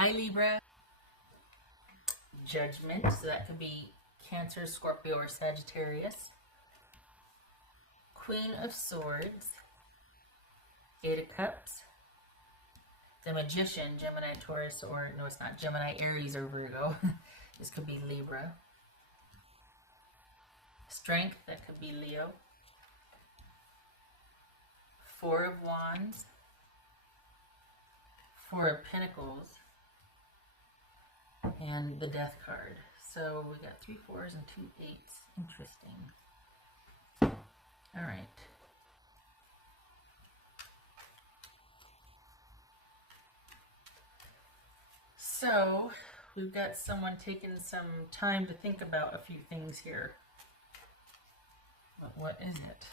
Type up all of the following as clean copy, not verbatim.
Hi Libra. Judgment, so that could be Cancer, Scorpio, or Sagittarius. Queen of Swords, Eight of Cups, the Magician, Gemini, Taurus, or no, it's not Gemini, Aries, or Virgo. This could be Libra. Strength, that could be Leo. Four of Wands, Four of Pentacles, and the Death card. So we got 3 4s and 2 8s. Interesting. All right. So we've got someone taking some time to think about a few things here. But what is it?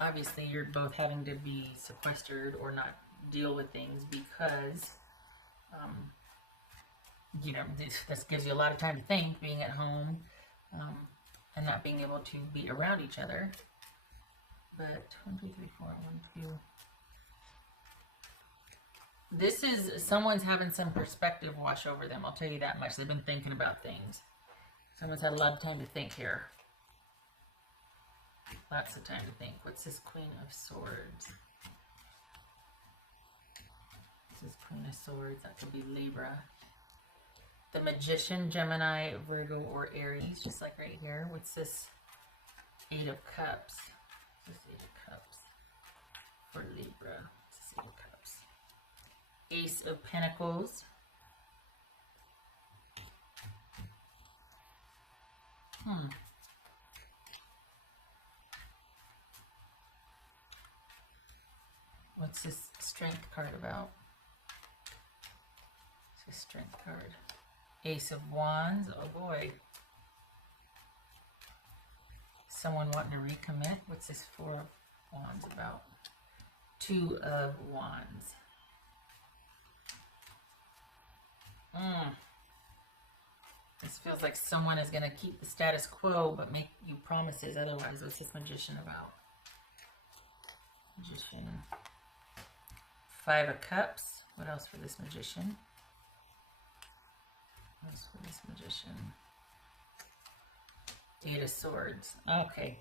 Obviously, you're both having to be sequestered or not deal with things because, you know, this gives you a lot of time to think, being at home and not being able to be around each other. But 1, 2, 3, 4, 1, 2. This is someone's having some perspective wash over them. I'll tell you that much. They've been thinking about things. Someone's had a lot of time to think here. Lots of time to think. What's this Queen of Swords? This is Queen of Swords. That could be Libra. The Magician, Gemini, Virgo, or Aries, just like right here. What's this Eight of Cups? What's this Eight of Cups for Libra? What's this Eight of Cups? Ace of Pentacles. What's this Strength card about? It's a Strength card. Ace of Wands. Oh boy. Someone wanting to recommit. What's this Four of Wands about? Two of Wands. This feels like someone is going to keep the status quo but make you promises otherwise. What's this Magician about? Magician. Five of Cups. What else for this Magician? What else for this Magician? Eight of Swords. Okay.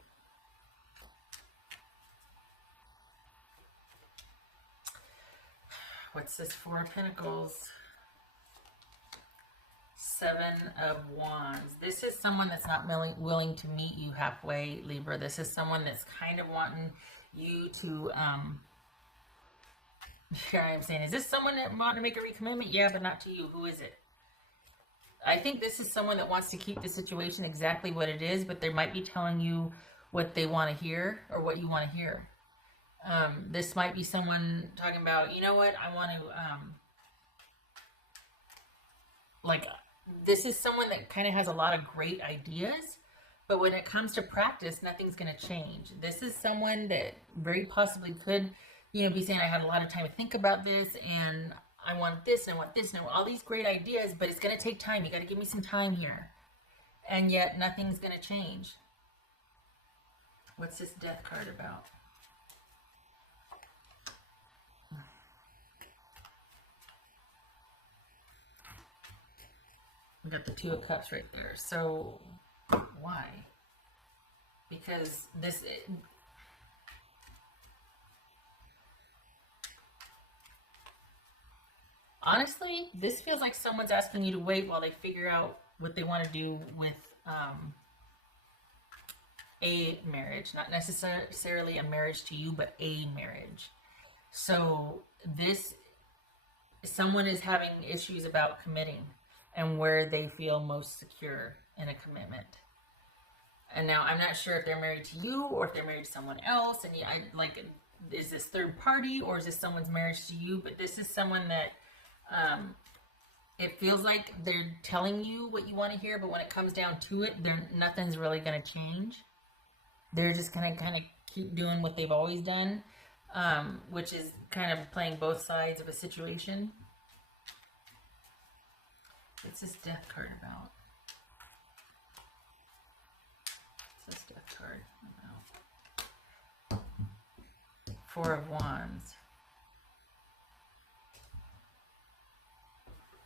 What's this Four of Pentacles? Seven of Wands. This is someone that's not willing to meet you halfway, Libra. This is someone that's kind of wanting you to, here I am saying, is this someone that wants to make a recommitment? Yeah, but not to you. Who is it? I think this is someone that wants to keep the situation exactly what it is, but they might be telling you what they want to hear or what you want to hear. This might be someone talking about, you know what, I want to, like, this is someone that kind of has a lot of great ideas, but when it comes to practice, nothing's going to change. This is someone that very possibly could, you know, be saying, I had a lot of time to think about this, and I want this, and I want this, and I want all these great ideas, but it's going to take time. You got to give me some time here. And yet, nothing's going to change. What's this Death card about? We got the Two of Cups right there. So, why? Because this... honestly, this feels like someone's asking you to wait while they figure out what they want to do with a marriage. Not necessarily a marriage to you, but a marriage. So, someone is having issues about committing and where they feel most secure in a commitment. And now I'm not sure if they're married to you or if they're married to someone else. And yeah, is this third party or is this someone's marriage to you? But this is someone that it feels like they're telling you what you want to hear, but when it comes down to it, nothing's really going to change. They're just going to kind of keep doing what they've always done, which is kind of playing both sides of a situation. What's this Death card about? What's this Death card about? Four of Wands.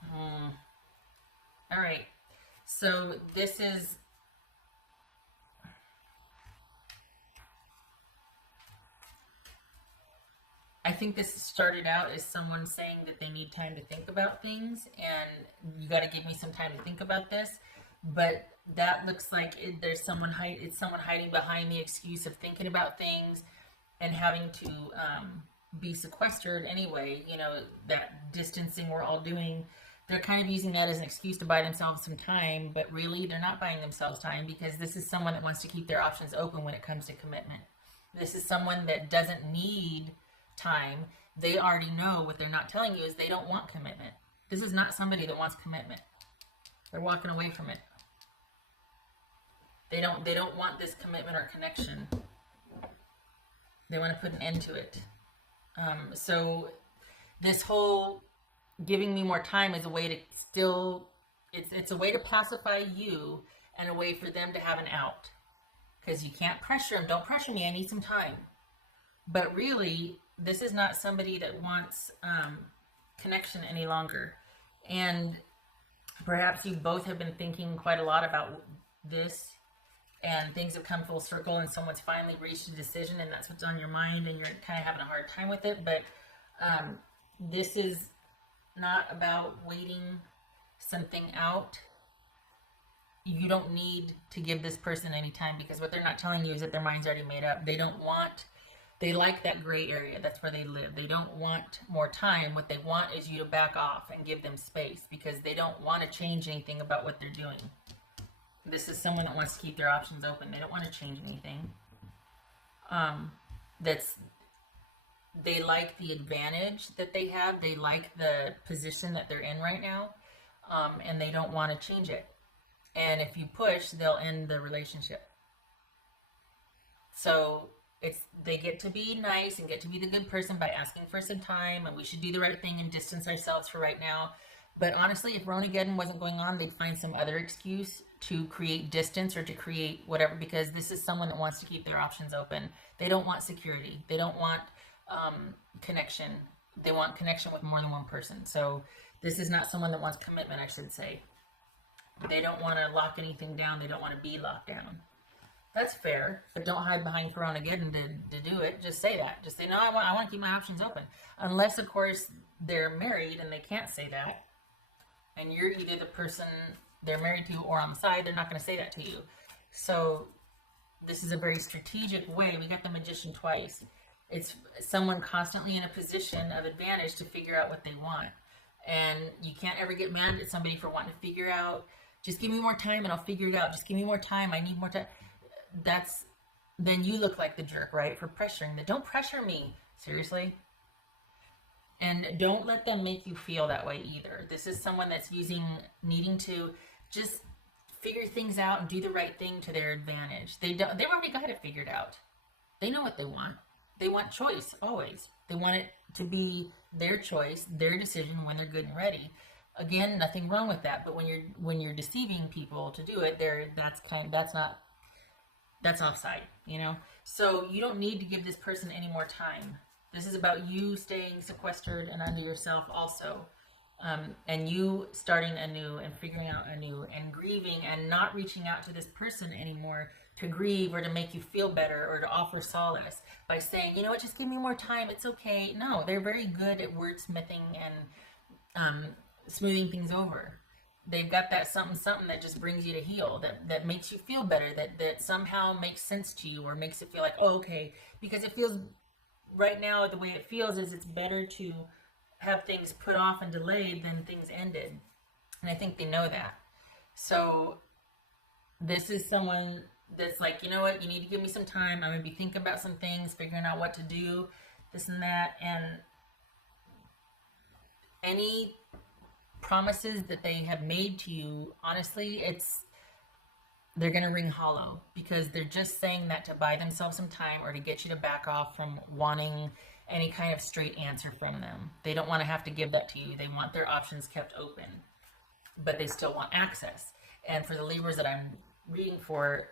Mm, all right. So this is, I think this started out as someone saying that they need time to think about things, and you got to give me some time to think about this. But that looks like there's someone it's someone hiding behind the excuse of thinking about things and having to be sequestered anyway. You know, that distancing we're all doing. They're kind of using that as an excuse to buy themselves some time, but really they're not buying themselves time, because this is someone that wants to keep their options open when it comes to commitment. This is someone that doesn't need time. They already know. What they're not telling you is they don't want commitment. This is not somebody that wants commitment. They're walking away from it. They don't want this commitment or connection. They want to put an end to it. So this whole giving me more time is a way to still, it's a way to pacify you and a way for them to have an out, because you can't pressure them. Don't pressure me, I need some time. But really, this is not somebody that wants connection any longer. And perhaps you both have been thinking quite a lot about this, and things have come full circle, and someone's finally reached a decision, and that's what's on your mind, and you're kind of having a hard time with it. But this is not about waiting something out. You don't need to give this person any time, because what they're not telling you is that their mind's already made up. They like that gray area. That's where they live. They don't want more time. What they want is you to back off and give them space, because they don't want to change anything about what they're doing. This is someone that wants to keep their options open. They don't want to change anything. They like the advantage that they have. They like the position that they're in right now, and they don't want to change it. And if you push, they'll end the relationship. So they get to be nice and get to be the good person by asking for some time, and we should do the right thing and distance ourselves for right now. But honestly, if Ronageddon wasn't going on, they'd find some other excuse to create distance or to create whatever, because this is someone that wants to keep their options open. They don't want security. They don't want connection. They want connection with more than one person. So this is not someone that wants commitment, I should say. They don't want to lock anything down. They don't want to be locked down. That's fair, but don't hide behind Coronageddon to do it. Just say that. Just say, no, I want to keep my options open. Unless, of course, they're married and they can't say that. And you're either the person they're married to or on the side, they're not going to say that to you. So this is a very strategic way. We got the Magician twice. It's someone constantly in a position of advantage to figure out what they want. And you can't ever get mad at somebody for wanting to figure out, just give me more time and I'll figure it out. Just give me more time. I need more time. Then you look like the jerk, right? For pressuring them. Don't pressure me. Seriously? And don't let them make you feel that way either. This is someone that's needing to just figure things out and do the right thing to their advantage. They've already got it figured out. They know what they want. They want choice, always. They want it to be their choice, their decision when they're good and ready. Again, nothing wrong with that. But when you're deceiving people to do it, that's offside, you know? So you don't need to give this person any more time. This is about you staying sequestered and under yourself also. And you starting anew and figuring out anew and grieving and not reaching out to this person anymore to grieve or to make you feel better or to offer solace by saying, you know what, just give me more time. It's okay. No, they're very good at wordsmithing and smoothing things over. They've got that something that just brings you to heal, that makes you feel better, that somehow makes sense to you or makes it feel like, oh, okay. Because it feels, right now, the way it feels is it's better to have things put off and delayed than things ended. And I think they know that. So this is someone that's like, you know what, you need to give me some time. I'm going to be thinking about some things, figuring out what to do, this and that. And any promises that they have made to you, honestly, they're going to ring hollow, because they're just saying that to buy themselves some time or to get you to back off from wanting any kind of straight answer from them. They don't want to have to give that to you. They want their options kept open, but they still want access. And for the Libras that I'm reading for,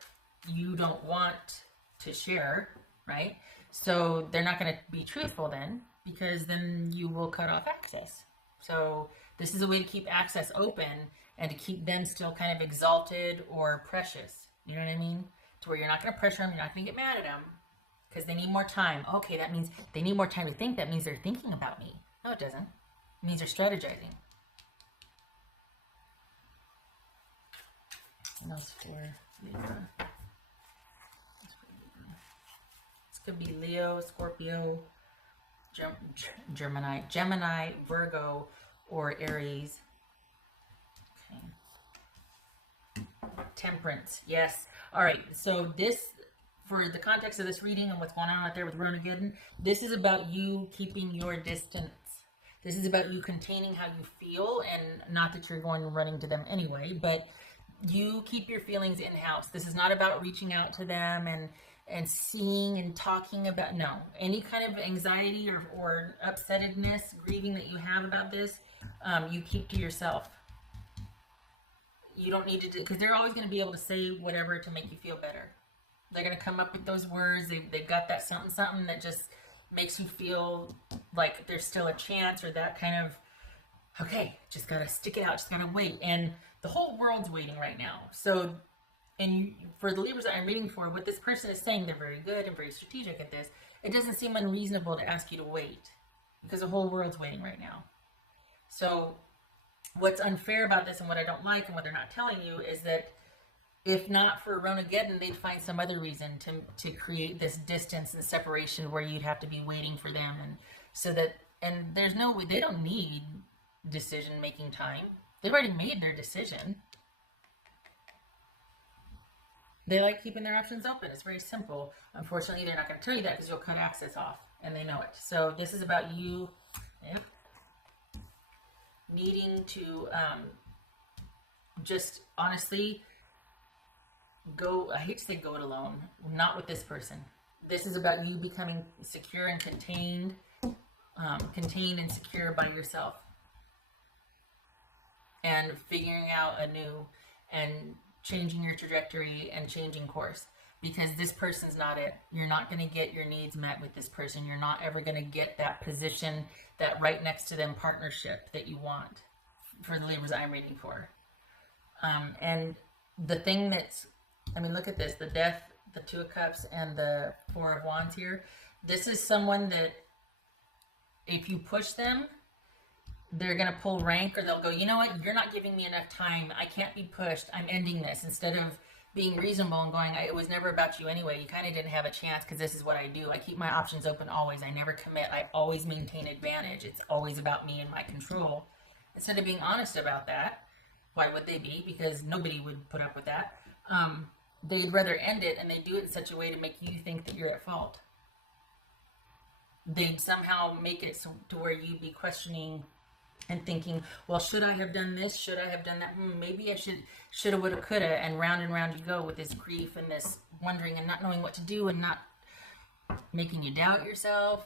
you don't want to share, right? So they're not going to be truthful then, because then you will cut off access. So this is a way to keep access open and to keep them still kind of exalted or precious. You know what I mean? To where you're not going to pressure them, you're not going to get mad at them because they need more time. Okay, that means they need more time to think. That means they're thinking about me. No, it doesn't. It means they're strategizing. What else for Libra? This could be Leo, Scorpio, Gemini, Virgo, or Aries. Okay. Temperance, yes. All right, so this, for the context of this reading and what's going on out there with Ronageddon, this is about you keeping your distance. This is about you containing how you feel, and not that you're going and running to them anyway, but you keep your feelings in-house. This is not about reaching out to them and seeing and talking about, no. Any kind of anxiety or upsettedness, grieving that you have about this, you keep to yourself. You don't need to do, because they're always going to be able to say whatever to make you feel better. They're going to come up with those words. They've got that something that just makes you feel like there's still a chance, or that kind of, okay, just got to stick it out, just got to wait. And the whole world's waiting right now. So, and for the Libras that I'm reading for, what this person is saying, they're very good and very strategic at this. It doesn't seem unreasonable to ask you to wait, because the whole world's waiting right now. So what's unfair about this, and what I don't like, and what they're not telling you, is that if not for Ronageddon, they'd find some other reason to create this distance and separation where you'd have to be waiting for them. And so that, and there's no way, they don't need decision-making time. They've already made their decision. They like keeping their options open. It's very simple. Unfortunately, they're not going to tell you that because you'll cut access off, and they know it. So this is about you needing to just honestly go, I hate to say go it alone, not with this person. This is about you becoming secure and contained and secure by yourself, and figuring out anew and changing your trajectory and changing course, because this person's not it. You're not going to get your needs met with this person. You're not ever going to get that position, that right next to them partnership that you want for the Libras I'm reading for. And the thing that's, I mean, look at this, the Death, the Two of Cups, and the Four of Wands here. This is someone that if you push them, they're going to pull rank, or they'll go, you know what, you're not giving me enough time. I can't be pushed. I'm ending this. Instead of being reasonable and going, it was never about you anyway. You kind of didn't have a chance because this is what I do. I keep my options open always. I never commit. I always maintain advantage. It's always about me and my control. Instead of being honest about that, why would they be? Because nobody would put up with that. They'd rather end it, and they do it in such a way to make you think that you're at fault. They'd somehow make it so, to where you'd be questioning and thinking, well, should I have done this? Should I have done that? Maybe I shoulda, woulda, coulda, and round you go with this grief and this wondering and not knowing what to do, and not making you doubt yourself.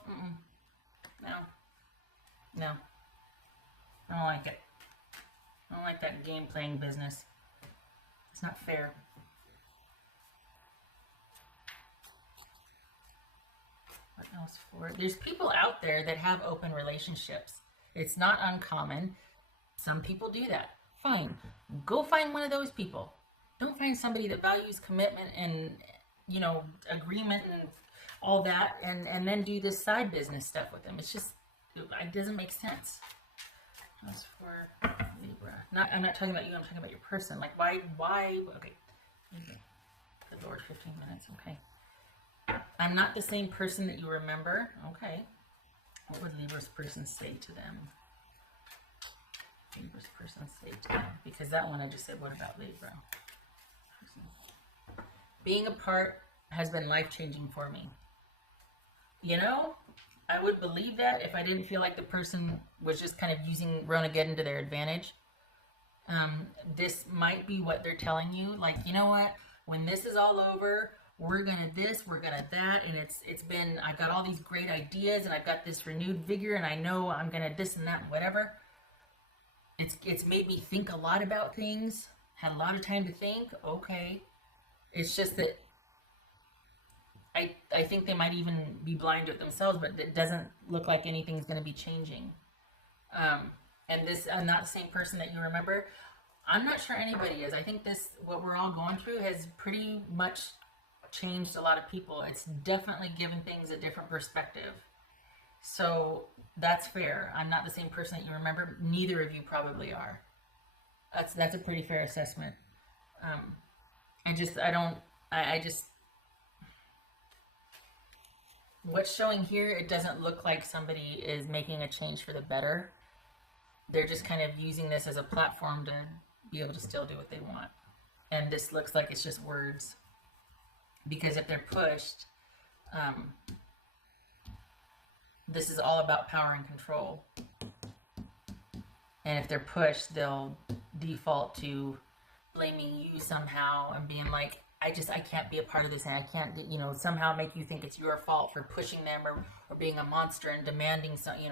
No. I don't like it. I don't like that game playing business. It's not fair. What else for it? There's people out there that have open relationships. It's not uncommon. Some people do that. Fine. Go find one of those people. Don't find somebody that values commitment and, agreement and all that, and then do this side business stuff with them. It's just, it doesn't make sense. That's for Libra. I'm not talking about you, I'm talking about your person. Like, why, okay. The Lord, 15 minutes, okay. I'm not the same person that you remember. Okay. What would Libra's person say to them? Libra's person say to them. Because that one I just said, what about Libra? Being apart has been life-changing for me. I would believe that if I didn't feel like the person was just kind of using Ronageddon to their advantage. This might be what they're telling you. Like, you know what? When this is all over, we're gonna this, we're gonna that, and it's been, I've got all these great ideas, and I've got this renewed vigor, and I know I'm gonna this and that, whatever. It's made me think a lot about things, had a lot of time to think. Okay. It's just that I think they might even be blind to it themselves, but it doesn't look like anything's gonna be changing. and this not the same person that you remember. I'm not sure anybody is. I think this, what we're all going through, has pretty much changed a lot of people. It's definitely given things a different perspective. So that's fair. I'm not the same person that you remember. Neither of you probably are. That's a pretty fair assessment. I just, what's showing here, it doesn't look like somebody is making a change for the better. They're just kind of using this as a platform to be able to still do what they want. And this looks like it's just words. Because if they're pushed, this is all about power and control. And if they're pushed, they'll default to blaming you somehow and being like, I can't be a part of this, and I can't, somehow make you think it's your fault for pushing them or being a monster and demanding something.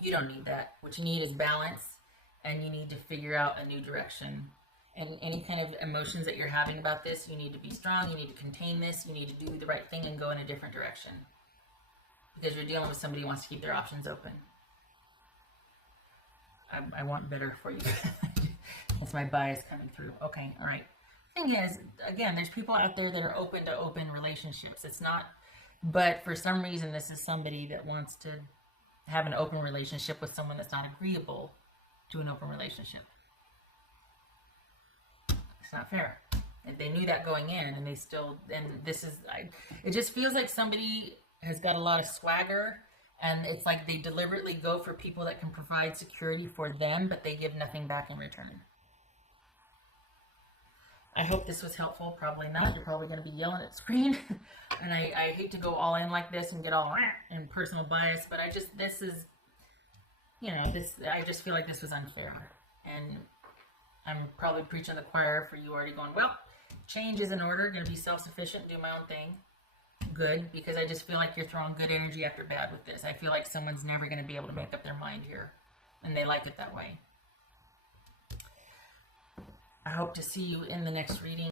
You don't need that. What you need is balance, and you need to figure out a new direction. And any kind of emotions that you're having about this, you need to be strong, you need to contain this, you need to do the right thing and go in a different direction. Because you're dealing with somebody who wants to keep their options open. I want better for you. That's my bias coming through. Okay, all right. Thing is, again, there's people out there that are open to open relationships. It's not, but for some reason, this is somebody that wants to have an open relationship with someone that's not agreeable to an open relationship. It's not fair. They knew that going in, and it just feels like somebody has got a lot of swagger, and it's like they deliberately go for people that can provide security for them, but they give nothing back in return. I hope this was helpful. Probably not. You're probably going to be yelling at the screen. And I hate to go all in like this and get all in personal bias, but I just feel like this was unfair. And I'm probably preaching the choir for you already going, well, change is in order, going to be self-sufficient, do my own thing. Good, because I just feel like you're throwing good energy after bad with this. I feel like someone's never going to be able to make up their mind here, and they like it that way. I hope to see you in the next reading.